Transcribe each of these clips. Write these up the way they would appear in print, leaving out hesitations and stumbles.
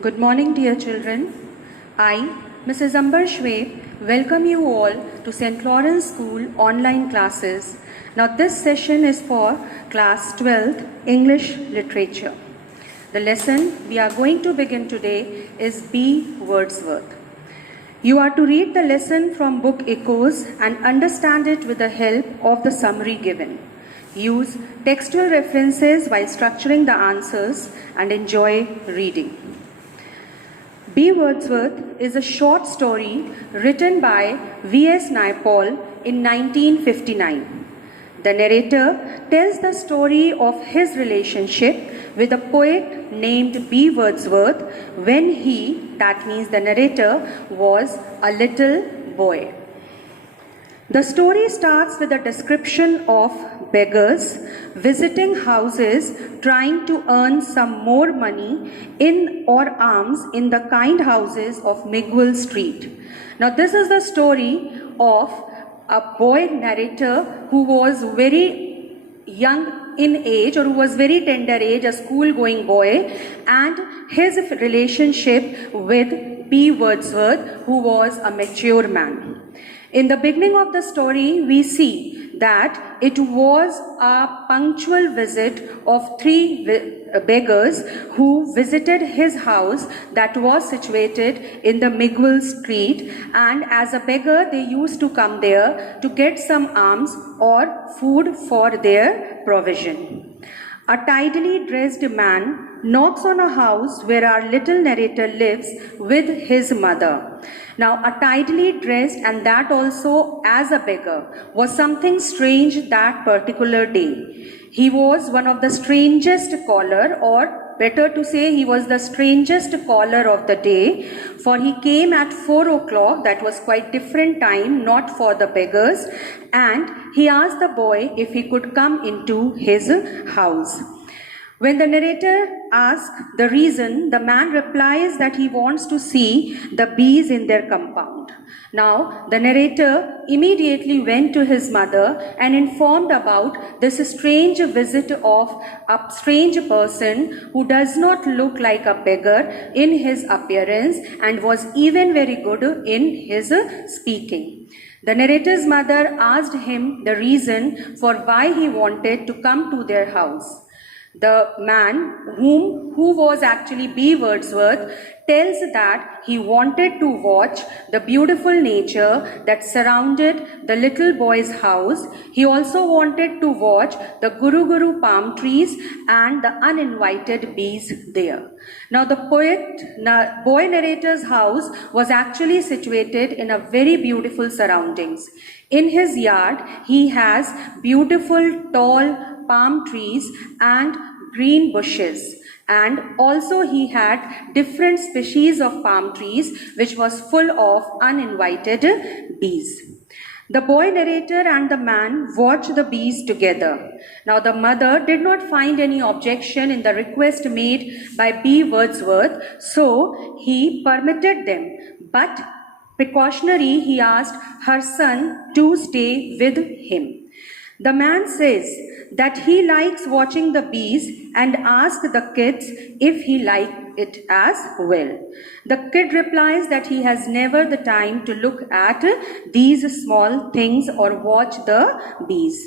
Good morning, dear children. I, Mrs. Amber Shweb, welcome you all to St. Lawrence School online classes. Now, this session is for class 12th English Literature. The lesson we are going to begin today is B. Wordsworth. You are to read the lesson from book Echoes and understand it with the help of the summary given. Use textual references while structuring the answers and enjoy reading. B. Wordsworth is a short story written by V.S. Naipaul in 1959. The narrator tells the story of his relationship with a poet named B. Wordsworth when he, that means the narrator, was a little boy. The story starts with a description of beggars visiting houses trying to earn some more money in or alms in the kind houses of Migwell Street. Now this is the story of a boy narrator who was very young in age, or who was very tender age, a school going boy, and his relationship with B. Wordsworth, who was a mature man. In the beginning of the story, we see that it was a punctual visit of three beggars who visited his house that was situated in the Migwell Street, and as a beggar they used to come there to get some alms or food for their provision. A tidily dressed man knocks on a house where our little narrator lives with his mother. Now, a tidily dressed, and that also as a beggar, was something strange that particular day. He was one of the strangest caller, or better to say, he was the strangest caller of the day, for he came at 4 o'clock, that was quite different time, not for the beggars, and he asked the boy if he could come into his house. When the narrator asks the reason, the man replies that he wants to see the bees in their compound. Now, the narrator immediately went to his mother and informed about this strange visit of a strange person who does not look like a beggar in his appearance and was even very good in his speaking. The narrator's mother asked him the reason for why he wanted to come to their house. The man, who was actually B. Wordsworth, tells that he wanted to watch the beautiful nature that surrounded the little boy's house. He also wanted to watch the Guru palm trees and the uninvited bees there. Now the boy narrator's house was actually situated in a very beautiful surroundings. In his yard, he has beautiful tall palm trees and green bushes, and also he had different species of palm trees which was full of uninvited bees. The boy narrator and the man watched the bees together. Now the mother did not find any objection in the request made by B. Wordsworth, so he permitted them, but precautionary he asked her son to stay with him. The man says that he likes watching the bees and asks the kids if he likes it as well. The kid replies that he has never the time to look at these small things or watch the bees.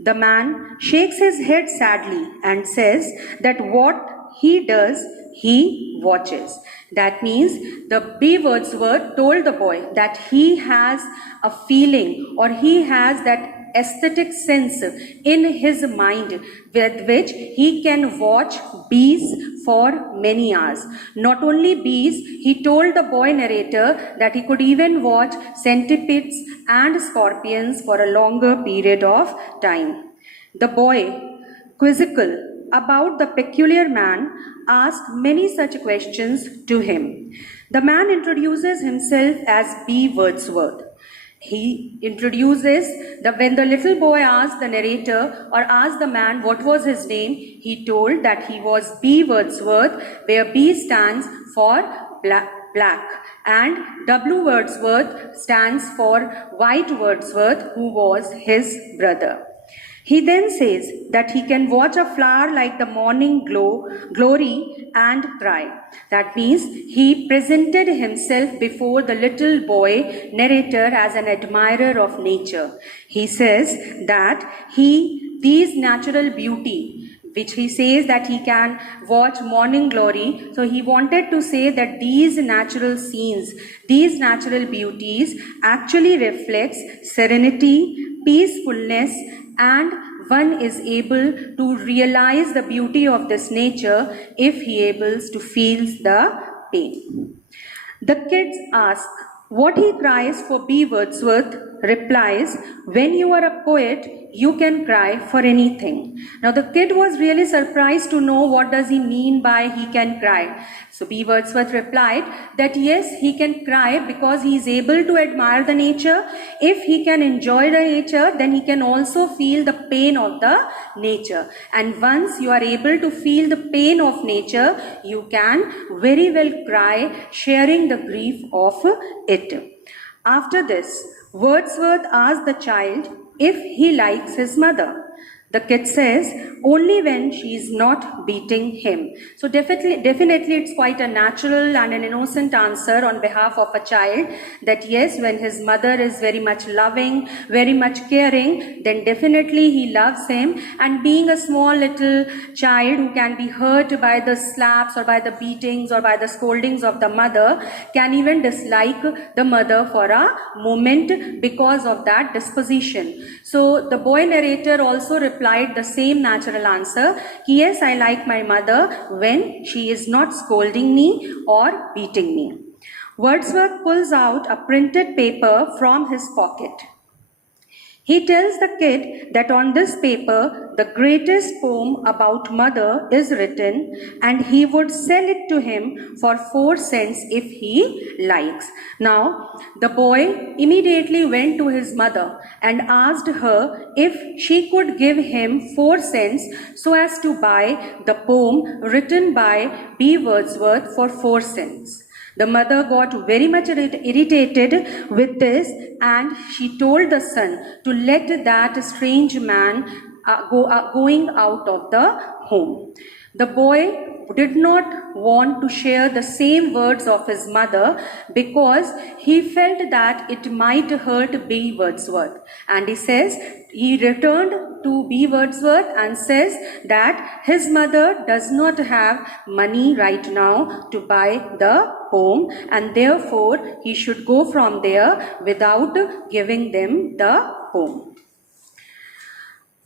The man shakes his head sadly and says that what he does, he watches. That means the B. Wordsworth told the boy that he has a feeling, or he has that aesthetic sense in his mind with which he can watch bees for many hours. Not only bees, he told the boy narrator that he could even watch centipedes and scorpions for a longer period of time. The boy, quizzical about the peculiar man, asked many such questions to him. The man introduces himself as B. Wordsworth. He introduces when the little boy asked the narrator or asked the man what was his name, he told that he was B. Wordsworth, where B stands for black and W. Wordsworth stands for White Wordsworth, who was his brother. He then says that he can watch a flower like the morning glory and cry. That means he presented himself before the little boy narrator as an admirer of nature. He says that these natural beauty, which he says that he can watch morning glory. So he wanted to say that these natural scenes, these natural beauties actually reflects serenity, peacefulness, and one is able to realize the beauty of this nature if he able to feel the pain. The kids ask what he cries for. B. Wordsworth replies, when you are a poet, you can cry for anything. Now the kid was really surprised to know what does he mean by he can cry. So B. Wordsworth replied that yes, he can cry because he is able to admire the nature. If he can enjoy the nature, then he can also feel the pain of the nature. And once you are able to feel the pain of nature, you can very well cry, sharing the grief of it. After this, Wordsworth asked the child if he likes his mother. The kid says only when she is not beating him. So definitely it's quite a natural and an innocent answer on behalf of a child that yes, when his mother is very much loving, very much caring, then definitely he loves him. And being a small little child who can be hurt by the slaps or by the beatings or by the scoldings of the mother can even dislike the mother for a moment because of that disposition. So the boy narrator also replied the same natural answer. Yes, I like my mother when she is not scolding me or beating me. Wordsworth pulls out a printed paper from his pocket. He tells the kid that on this paper, the greatest poem about mother is written and he would sell it to him for 4 cents if he likes. Now, the boy immediately went to his mother and asked her if she could give him 4 cents so as to buy the poem written by B. Wordsworth for 4 cents. The mother got very much irritated with this and she told the son to let that strange man going out of the home. The boy did not want to share the same words of his mother because he felt that it might hurt B. Wordsworth. And he says, he returned to B. Wordsworth and says that his mother does not have money right now to buy the poem and therefore he should go from there without giving them the poem.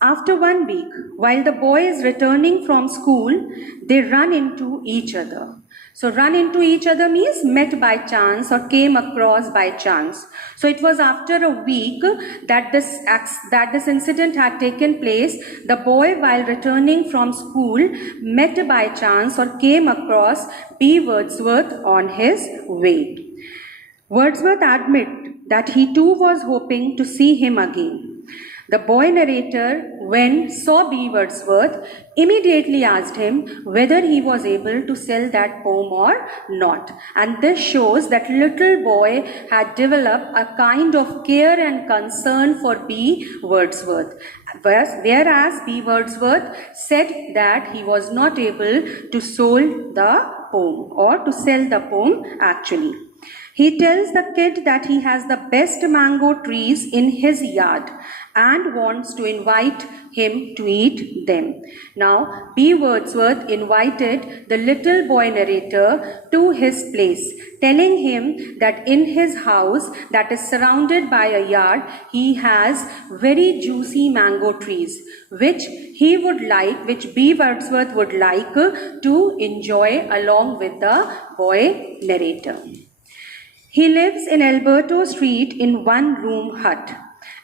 After 1 week, while the boy is returning from school, they run into each other. So run into each other means met by chance or came across by chance. So it was after a week that this incident had taken place. The boy, while returning from school, met by chance or came across B. Wordsworth on his way. Wordsworth admit that he too was hoping to see him again. The boy narrator, when saw B. Wordsworth, immediately asked him whether he was able to sell that poem or not. And this shows that little boy had developed a kind of care and concern for B. Wordsworth. Whereas B. Wordsworth said that he was not able to sold the poem or to sell the poem actually. He tells the kid that he has the best mango trees in his yard and wants to invite him to eat them. Now, B. Wordsworth invited the little boy narrator to his place, telling him that in his house that is surrounded by a yard, he has very juicy mango trees, which B. Wordsworth would like to enjoy along with the boy narrator. He lives in Alberto Street in one-room hut.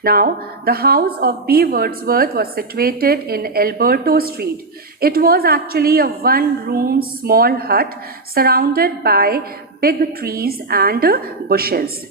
Now, the house of B. Wordsworth was situated in Alberto Street. It was actually a one-room small hut surrounded by big trees and bushes.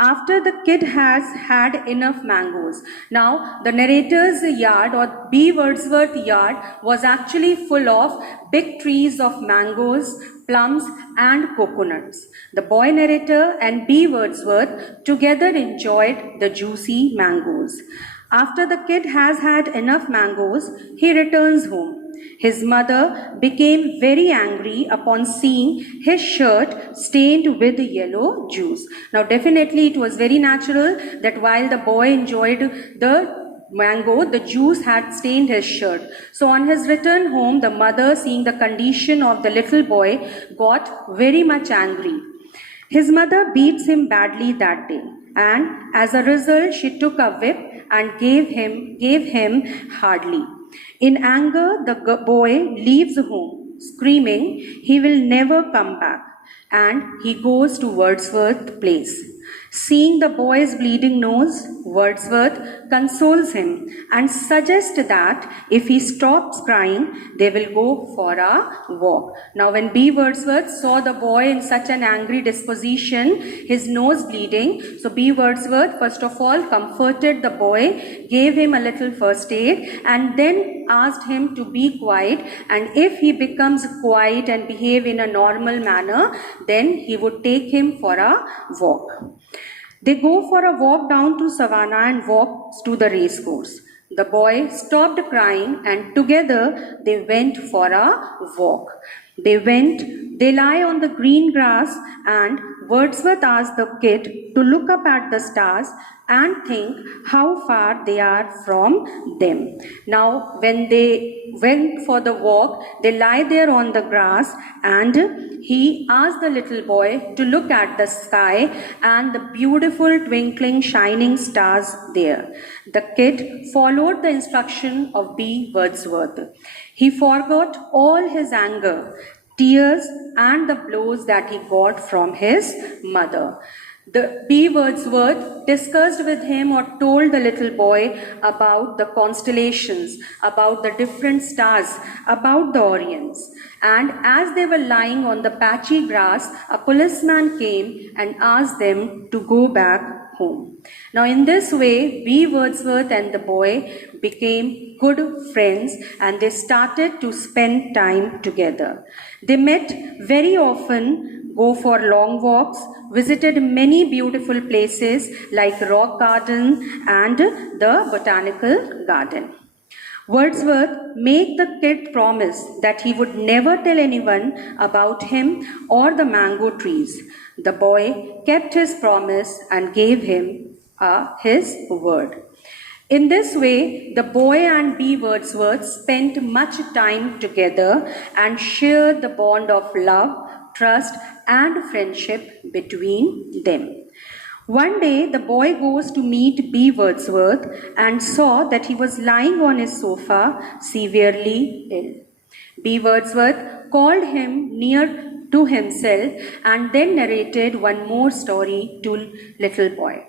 After the kid has had enough mangoes. Now, the narrator's yard or B. Wordsworth yard was actually full of big trees of mangoes, plums and coconuts. The boy narrator and B. Wordsworth together enjoyed the juicy mangoes. After the kid has had enough mangoes, he returns home. His mother became very angry upon seeing his shirt stained with yellow juice. Now, definitely it was very natural that while the boy enjoyed the mango, the juice had stained his shirt. So on his return home, the mother, seeing the condition of the little boy, got very much angry. His mother beats him badly that day, and as a result, she took a whip and gave him hardly. In anger, the boy leaves home, screaming he will never come back, and he goes to Wordsworth Place. Seeing the boy's bleeding nose, Wordsworth consoles him and suggests that if he stops crying, they will go for a walk. Now, when B. Wordsworth saw the boy in such an angry disposition, his nose bleeding, so B. Wordsworth first of all comforted the boy, gave him a little first aid, and then asked him to be quiet, and if he becomes quiet and behave in a normal manner, then he would take him for a walk. They go for a walk down to Savannah and walk to the race course. The boy stopped crying and together they went for a walk. They lie on the green grass, and Wordsworth asked the kid to look up at the stars and think how far they are from them. Now, when they went for the walk, they lie there on the grass, and he asked the little boy to look at the sky and the beautiful twinkling shining stars there. The kid followed the instruction of B. Wordsworth. He forgot all his anger, tears, and the blows that he got from his mother. The B. Wordsworth discussed with him or told the little boy about the constellations, about the different stars, about the Orions. And as they were lying on the patchy grass, a policeman came and asked them to go back home. Now, in this way, B. Wordsworth and the boy became good friends, and they started to spend time together. They met very often, go for long walks, visited many beautiful places like Rock Garden and the Botanical Garden. Wordsworth made the kid promise that he would never tell anyone about him or the mango trees. The boy kept his promise and gave him his word. In this way, the boy and B. Wordsworth spent much time together and shared the bond of love, trust, and friendship between them. One day, the boy goes to meet B. Wordsworth and saw that he was lying on his sofa, severely ill. B. Wordsworth called him near to himself and then narrated one more story to little boy.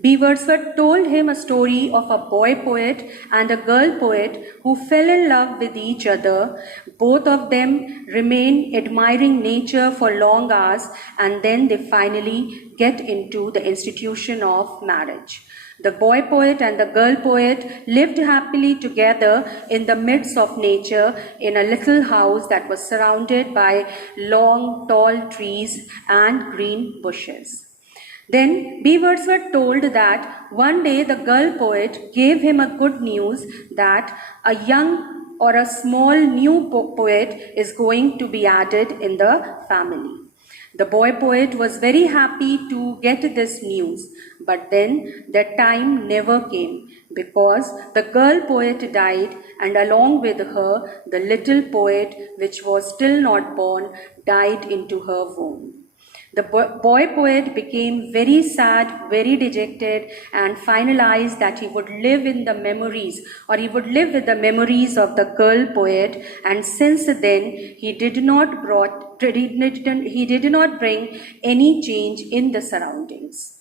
B. Wordsworth told him a story of a boy poet and a girl poet who fell in love with each other. Both of them remain admiring nature for long hours, and then they finally get into the institution of marriage. The boy poet and the girl poet lived happily together in the midst of nature in a little house that was surrounded by long, tall trees and green bushes. Then B. Wordsworth told that one day the girl poet gave him a good news that a young or a small new poet is going to be added in the family. The boy poet was very happy to get this news, but then the time never came because the girl poet died, and along with her, the little poet, which was still not born, died into her womb. The boy poet became very sad, very dejected, and finalized that he would live in the memories, or he would live with the memories of the girl poet. And since then, he did not bring any change in the surroundings.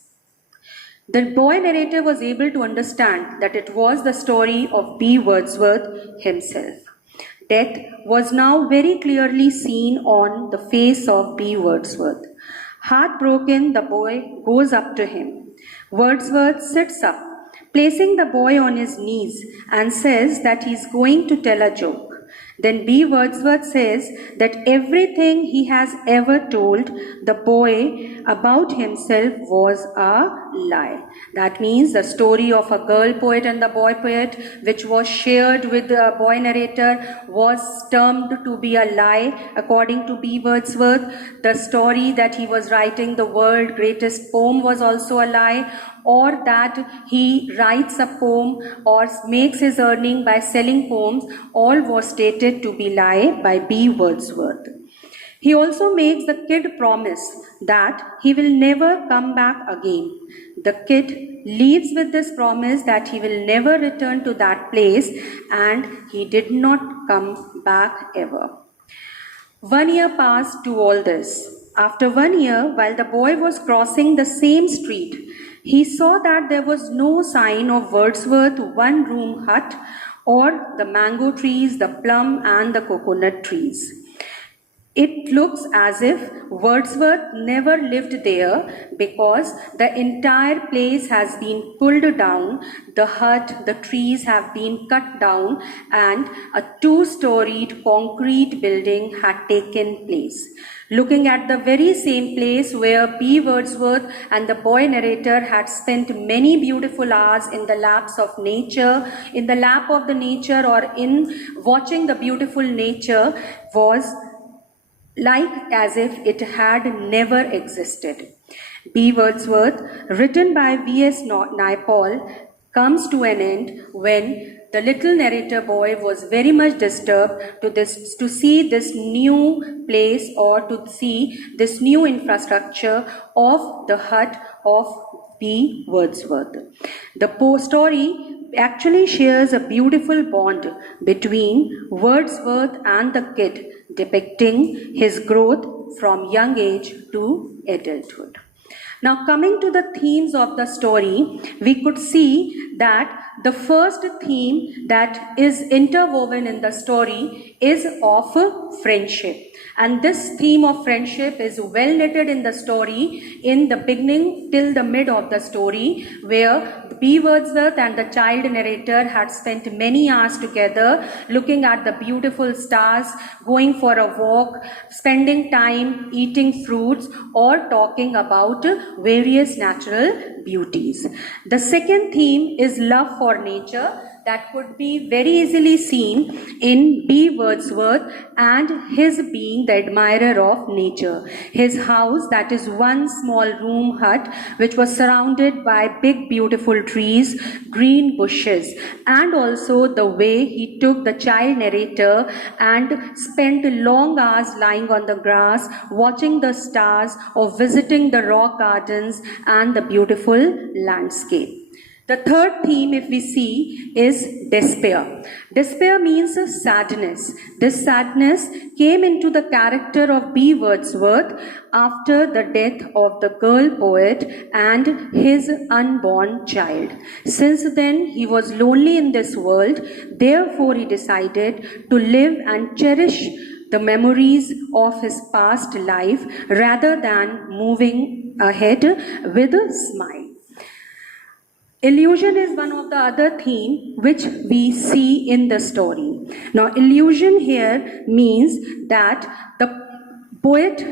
The boy narrator was able to understand that it was the story of B. Wordsworth himself. Death was now very clearly seen on the face of B. Wordsworth. Heartbroken, the boy goes up to him. Wordsworth sits up, placing the boy on his knees, and says that he is going to tell a joke. Then B. Wordsworth says that everything he has ever told the boy about himself was a lie. That means the story of a girl poet and the boy poet, which was shared with the boy narrator, was termed to be a lie according to B. Wordsworth. The story that he was writing the world's greatest poem was also a lie, or that he writes a poem or makes his earning by selling poems, all was stated to be lie by B. Wordsworth. He also makes the kid promise that he will never come back again. The kid leaves with this promise that he will never return to that place, and he did not come back ever. 1 year passed to all this. After 1 year, while the boy was crossing the same street, he saw that there was no sign of Wordsworth's one-room hut or the mango trees, the plum and the coconut trees. It looks as if Wordsworth never lived there, because the entire place has been pulled down, the hut, the trees have been cut down, and a 2-storied concrete building had taken place. Looking at the very same place where B. Wordsworth and the boy narrator had spent many beautiful hours in the laps of nature, in the lap of the nature, or in watching the beautiful nature, was like as if it had never existed. B. Wordsworth, written by V.S. Naipaul, comes to an end when the little narrator boy was very much disturbed to see this new place, or to see this new infrastructure of the hut of B. Wordsworth. The story actually shares a beautiful bond between Wordsworth and the kid, depicting his growth from young age to adulthood. Now, coming to the themes of the story, we could see that the first theme that is interwoven in the story is of friendship. And this theme of friendship is well knitted in the story in the beginning till the mid of the story, where B. Wordsworth and the child narrator had spent many hours together looking at the beautiful stars, going for a walk, spending time eating fruits, or talking about various natural beauties. The second theme is love for nature, that could be very easily seen in B. Wordsworth and his being the admirer of nature. His house, that is one small room hut, which was surrounded by big beautiful trees, green bushes, and also the way he took the child narrator and spent long hours lying on the grass, watching the stars, or visiting the rock gardens and the beautiful landscape. The third theme, if we see, is despair. Despair means sadness. This sadness came into the character of B. Wordsworth after the death of the girl poet and his unborn child. Since then, he was lonely in this world. Therefore, he decided to live and cherish the memories of his past life rather than moving ahead with a smile. Illusion is one of the other themes which we see in the story. Now, illusion here means that the poet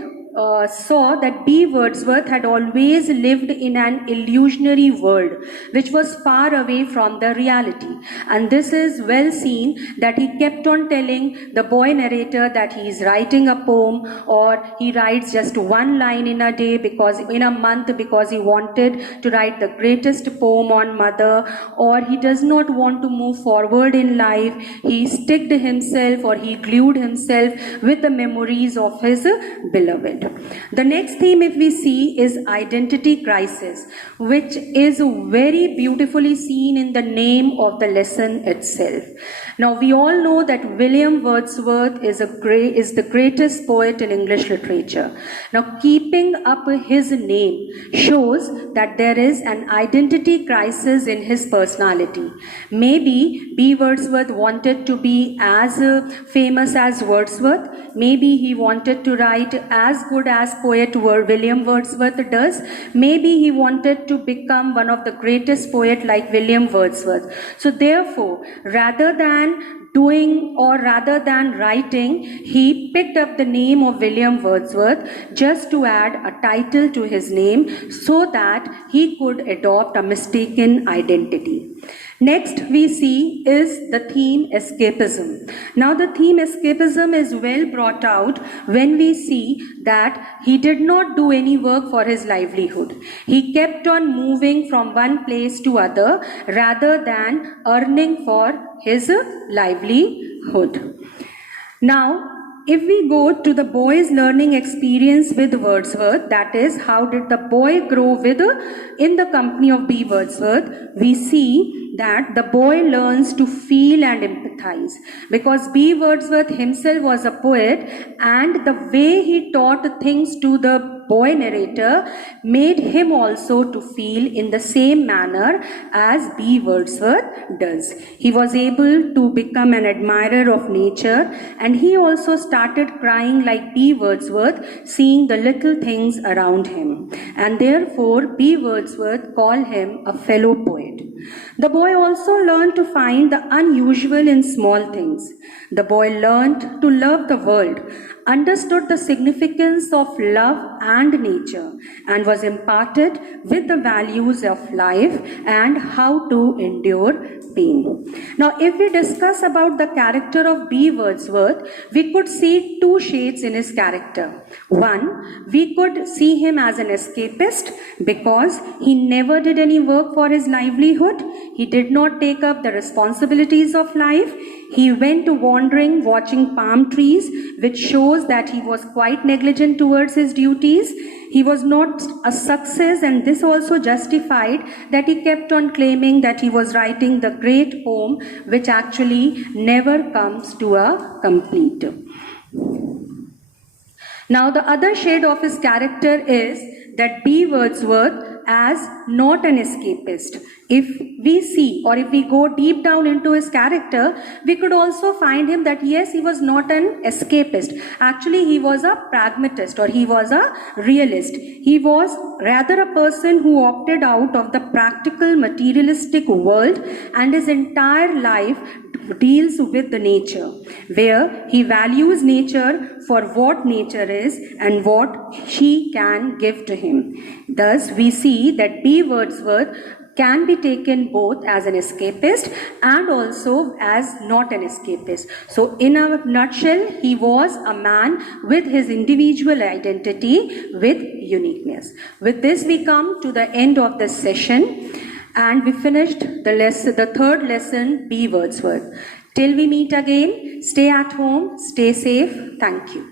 saw that B. Wordsworth had always lived in an illusionary world which was far away from the reality. And this is well seen that he kept on telling the boy narrator that he is writing a poem, or he writes just one line in a day, because in a month, because he wanted to write the greatest poem on mother, or he does not want to move forward in life. He sticked himself, or he glued himself with the memories of his beloved. The next theme, if we see, is identity crisis, which is very beautifully seen in the name of the lesson itself. Now, we all know that William Wordsworth is the greatest poet in English literature. Now, keeping up his name shows that there is an identity crisis in his personality. Maybe B. Wordsworth wanted to be as famous as Wordsworth. Maybe he wanted to write as good as poet William Wordsworth does. Maybe he wanted to become one of the greatest poets like William Wordsworth. So therefore, rather than doing, or rather than writing, he picked up the name of William Wordsworth just to add a title to his name so that he could adopt a mistaken identity. Next we see is the theme escapism. Now the theme escapism is well brought out when we see that he did not do any work for his livelihood. He kept on moving from one place to other rather than earning for his livelihood. Now, if we go to the boy's learning experience with Wordsworth, that is, how did the boy grow in the company of B. Wordsworth, we see that the boy learns to feel and empathize, because B. Wordsworth himself was a poet, and the way he taught things to the boy narrator made him also to feel in the same manner as B. Wordsworth does. He was able to become an admirer of nature, and he also started crying like B. Wordsworth, seeing the little things around him, and therefore B. Wordsworth called him a fellow poet. The boy also learned to find the unusual in small things. The boy learned to love the world, understood the significance of love and nature, and was imparted with the values of life and how to endure pain. Now, if we discuss about the character of B. Wordsworth, we could see two shades in his character. One, we could see him as an escapist because he never did any work for his livelihood. He did not take up the responsibilities of life. He went to wandering, watching palm trees, which shows that he was quite negligent towards his duties. He was not a success, and this also justified that he kept on claiming that he was writing the great poem, which actually never comes to a complete. Now, the other shade of his character is that B. Wordsworth as not an escapist. If we see, or if we go deep down into his character, we could also find him that yes, he was not an escapist. Actually, he was a pragmatist, or he was a realist. He was rather a person who opted out of the practical materialistic world, and his entire life deals with the nature, where he values nature for what nature is and what she can give to him. Thus, we see that B. Wordsworth can be taken both as an escapist and also as not an escapist. So in a nutshell, he was a man with his individual identity with uniqueness. With this, we come to the end of this session, and we finished the third lesson, B. Wordsworth. Till we meet again, stay at home, stay safe. Thank you.